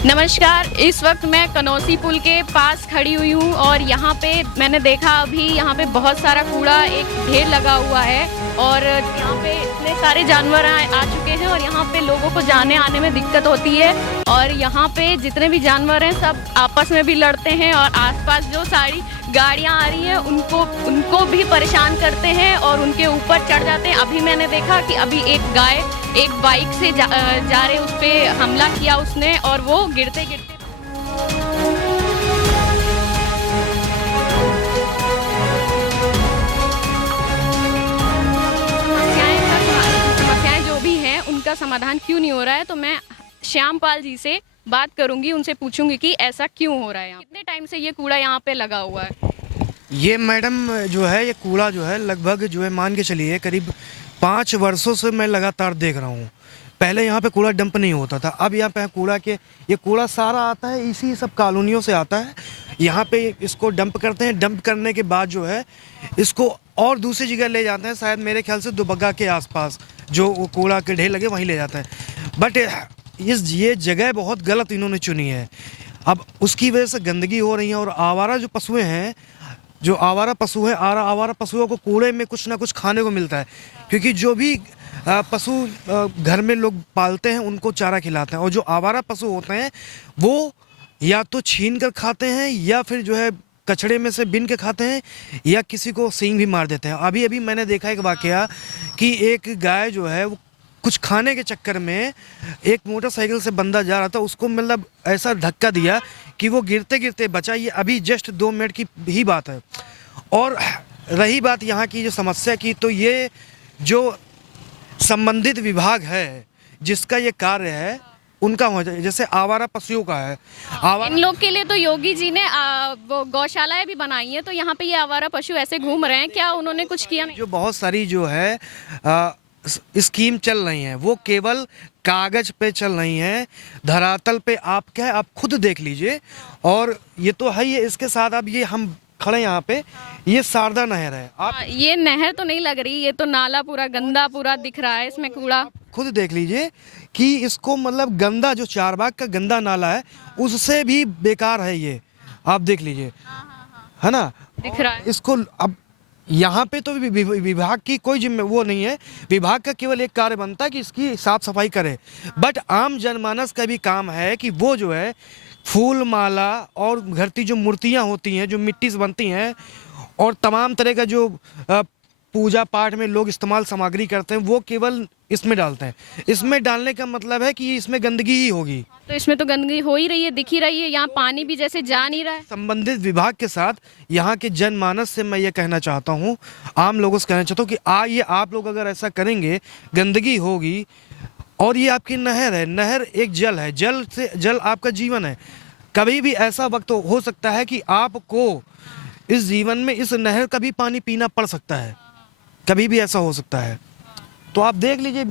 नमस्कार। इस वक्त मैं कनौसी पुल के पास खड़ी हुई हूँ और यहाँ पे मैंने देखा अभी यहाँ पे बहुत सारा कूड़ा एक ढेर लगा हुआ है और यहाँ पे इतने सारे जानवर आ चुके हैं और यहाँ पे लोगों को जाने आने में दिक्कत होती है और यहाँ पे जितने भी जानवर हैं सब आपस में भी लड़ते हैं और आसपास जो सारी गाड़ियाँ आ रही हैं उनको भी परेशान करते हैं और उनके ऊपर चढ़ जाते हैं। अभी मैंने देखा कि अभी एक गाय एक बाइक से जा रहे उस पे हमला किया उसने और वो गिरते गिरते समस्याएं जो भी हैं उनका समाधान क्यों नहीं हो रहा है। तो मैं श्यामपाल जी से बात करूंगी, उनसे पूछूंगी कि ऐसा क्यों हो रहा है। यहाँ कितने टाइम से ये कूड़ा यहाँ पे लगा हुआ है? ये मैडम जो है ये कूड़ा जो है लगभग जो है मान के चलिए करीब 5 वर्षों से मैं लगातार देख रहा हूँ। पहले यहाँ पे कूड़ा डंप नहीं होता था, अब यहाँ पे ये कूड़ा सारा आता है इसी सब कॉलोनियों से आता है। यहाँ पे इसको डंप करते हैं, डंप करने के बाद जो है इसको और दूसरी जगह ले जाते हैं, शायद मेरे ख्याल से दुबग्गा के आसपास जो कूड़ा के ढेर लगे वहीं ले जाते हैं। बट ये जगह बहुत गलत इन्होंने चुनी है। अब उसकी वजह से गंदगी हो रही है और आवारा जो पशुएँ हैं, जो आवारा पशु हैं, आवारा पशुओं को कूड़े में कुछ ना कुछ खाने को मिलता है, क्योंकि जो भी पशु घर में लोग पालते हैं उनको चारा खिलाते हैं और जो आवारा पशु होते हैं वो या तो छीन कर खाते हैं या फिर जो है कचड़े में से बिन के खाते हैं या किसी को सींग भी मार देते हैं। अभी अभी मैंने देखा एक वाकया कि एक गाय जो है वो कुछ खाने के चक्कर में एक मोटरसाइकिल से बंदा जा रहा था, उसको मतलब ऐसा धक्का दिया कि वो गिरते गिरते बचा। ये अभी जस्ट 2 मिनट की ही बात है। और रही बात यहाँ की जो समस्या की, तो ये जो संबंधित विभाग है जिसका ये कार्य है उनका हो जाए, जैसे आवारा पशुओं का है। इन लोग के लिए तो योगी जी ने वो गौशालाएं भी बनाई हैं, तो यहाँ पे ये आवारा पशु ऐसे घूम रहे हैं, क्या उन्होंने कुछ किया नहीं? जो बहुत सारी जो है स्कीम चल रही हैं वो केवल कागज पे चल रही हैं, धरातल पे आप क्या है आप खुद देख लीजिए। और ये तो है, ये इसके साथ अब ये हम खड़े यहाँ पे, ये शारदा नहर है। आप ये नहर तो नहीं लग रही, ये तो नाला पूरा गंदा पूरा दिख रहा है, इसमें कूड़ा खुद देख लीजिए कि इसको मतलब गंदा जो चारबाग का गंदा नाला है उससे भी बेकार है ये, आप देख लीजिए, है ना, दिख रहा है। इसको अब यहाँ पे तो विभाग की कोई जिम्मे वो नहीं है, विभाग का केवल एक कार्य बनता है कि इसकी साफ सफाई करे। बट आम जनमानस का भी काम है कि वो जो है फूल माला और घरती जो मूर्तियाँ होती हैं जो मिट्टी से बनती हैं और तमाम तरह का जो पूजा पाठ में लोग इस्तेमाल सामग्री करते हैं वो केवल इसमें डालते हैं। इसमें डालने का मतलब है कि इसमें गंदगी ही होगी। तो इसमें तो गंदगी हो ही रही है, दिख ही रही है, यहाँ पानी भी जैसे जा नहीं रहा है। संबंधित विभाग के साथ यहाँ के जनमानस से मैं ये कहना चाहता हूँ, आम लोगों से कहना चाहता हूँ कि ये आप लोग अगर ऐसा करेंगे गंदगी होगी। और ये आपकी नहर है, नहर एक जल है, जल आपका जीवन है। कभी भी ऐसा वक्त हो सकता है कि आपको इस जीवन में इस नहर का भी पानी पीना पड़ सकता है, कभी भी ऐसा हो सकता है। तो आप देख लीजिए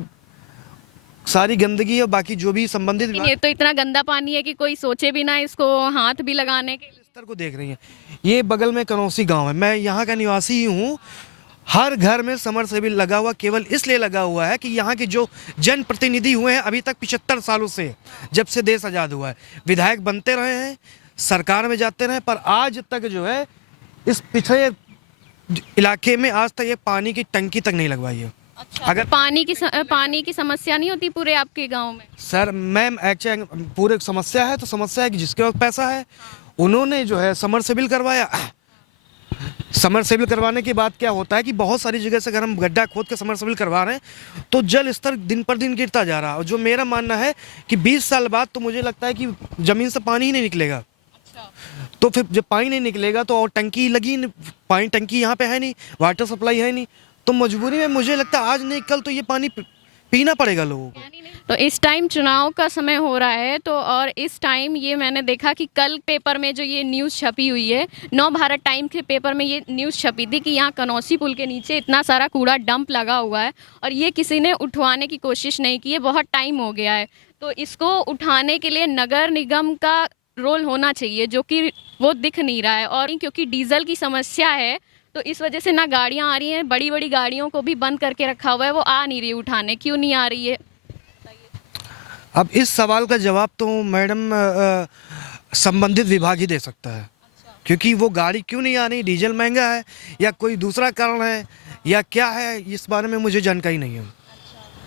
सारी गंदगी और बाकी जो भी संबंधित, ये तो इतना गंदा पानी है कि कोई सोचे भी ना इसको हाथ भी लगाने के। स्तर को देख रही हैं, ये बगल में कनौसी गांव है, मैं यहाँ का निवासी ही हूँ। हर घर में समरसेबिल लगा हुआ केवल इसलिए लगा हुआ है कि यहाँ के जो जनप्रतिनिधि हुए हैं अभी तक 75 सालों से, जब से देश आज़ाद हुआ है, विधायक बनते रहे हैं, सरकार में जाते रहे, पर आज तक जो है इस पिछड़े इलाके में आज तक ये पानी की टंकी तक नहीं लगवाई है। अच्छा, अगर पानी की समस्या नहीं होती पूरे आपके गांव में? सर मैम एक्चुअली पूरे समस्या है, तो समस्या है कि जिसके पास पैसा है उन्होंने जो है समरसेबिल करवाया। समरसेबिल करवाने के बाद क्या होता है कि बहुत सारी जगह से अगर हम गड्ढा खोद के समरसेबिल करवा रहे हैं तो जल स्तर दिन पर दिन गिरता जा रहा है। और जो मेरा मानना है कि 20 साल बाद तो मुझे लगता है कि ज़मीन से पानी ही नहीं निकलेगा। अच्छा। तो फिर जब पानी नहीं निकलेगा तो और टंकी लगी, पानी टंकी यहाँ पे है नहीं, वाटर सप्लाई है नहीं, तो मजबूरी में मुझे लगता है आज नहीं कल तो ये पानी पीना पड़ेगा लोगों को। तो इस टाइम चुनाव का समय हो रहा है, तो और इस टाइम ये मैंने देखा कि कल पेपर में जो ये न्यूज़ छपी हुई है, नव भारत टाइम के पेपर में ये न्यूज़ छपी थी कि यहाँ कनौसी पुल के नीचे इतना सारा कूड़ा डंप लगा हुआ है और ये किसी ने उठवाने की कोशिश नहीं की है, बहुत टाइम हो गया है। तो इसको उठाने के लिए नगर निगम का रोल होना चाहिए, जो कि वो दिख नहीं रहा है। और क्योंकि डीजल की समस्या है तो इस वजह से ना गाड़ियाँ आ रही हैं, बड़ी बड़ी गाड़ियों को भी बंद करके रखा हुआ है, वो आ नहीं रही उठाने। क्यों नहीं आ रही है? अब इस सवाल का जवाब तो मैडम संबंधित विभाग ही दे सकता है, क्योंकि वो गाड़ी क्यों नहीं आ रही, डीजल महंगा है या कोई दूसरा कारण है या क्या है, इस बारे में मुझे जानकारी नहीं है।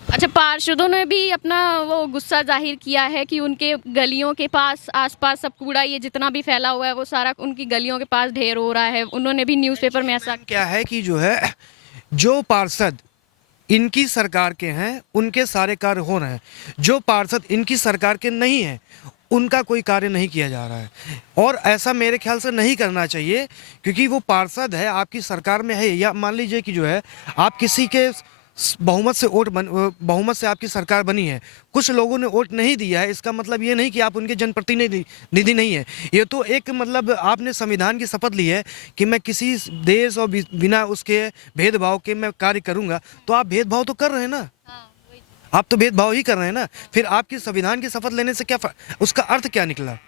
अच्छा, पार्षदों ने भी अपना वो गुस्सा जाहिर किया है कि उनके गलियों के पास आसपास सब कूड़ा ये जितना भी फैला हुआ है वो सारा उनकी गलियों के पास ढेर हो रहा है। उन्होंने भी न्यूज़पेपर में ऐसा क्या है कि जो है, जो पार्षद इनकी सरकार के हैं उनके सारे कार्य हो रहे हैं, जो पार्षद इनकी सरकार के नहीं हैं उनका कोई कार्य नहीं किया जा रहा है। और ऐसा मेरे ख्याल से नहीं करना चाहिए, क्योंकि वो पार्षद है, आपकी सरकार में है, या मान लीजिए कि जो है आप किसी के बहुमत से आपकी सरकार बनी है, कुछ लोगों ने वोट नहीं दिया है, इसका मतलब ये नहीं कि आप उनके जनप्रतिनिधि नहीं है। ये तो एक मतलब आपने संविधान की शपथ ली है कि मैं किसी देश और बिना उसके भेदभाव के मैं कार्य करूंगा, तो आप भेदभाव तो कर रहे हैं ना, आप तो भेदभाव ही कर रहे हैं ना। फिर आपकी संविधान की शपथ लेने से क्या उसका अर्थ क्या निकला?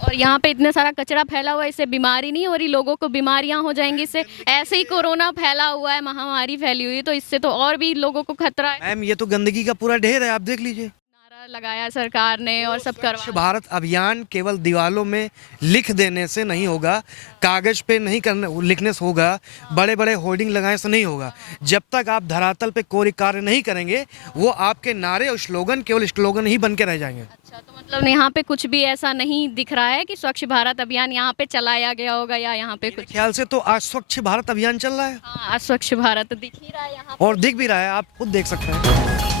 और यहाँ पे इतने सारा कचरा फैला हुआ है, इससे बीमारी नहीं हो रही, लोगों को बीमारियां हो जाएंगी इससे। ऐसे ही कोरोना फैला हुआ है, महामारी फैली हुई है, तो इससे तो और भी लोगों को खतरा है। मैम ये तो गंदगी का पूरा ढेर है, आप देख लीजिए। नारा लगाया सरकार ने और सब स्वच्छ करवा। भारत अभियान केवल दीवालों में लिख देने से नहीं होगा, कागज पे नहीं करने लिखने से होगा, बड़े बड़े होर्डिंग लगाने से नहीं होगा। जब तक आप धरातल पे कोई कार्य नहीं करेंगे, वो आपके नारे और स्लोगन केवल स्लोगन ही बन के रह जाएंगे। अच्छा, तो मतलब यहाँ पे कुछ भी ऐसा नहीं दिख रहा है कि स्वच्छ भारत अभियान यहाँ पे चलाया गया होगा या यहाँ पे कुछ? ख्याल से तो आज स्वच्छ भारत अभियान चल रहा है, हाँ, आज स्वच्छ भारत दिख ही रहा है यहाँ और दिख भी रहा है, आप खुद देख सकते हैं।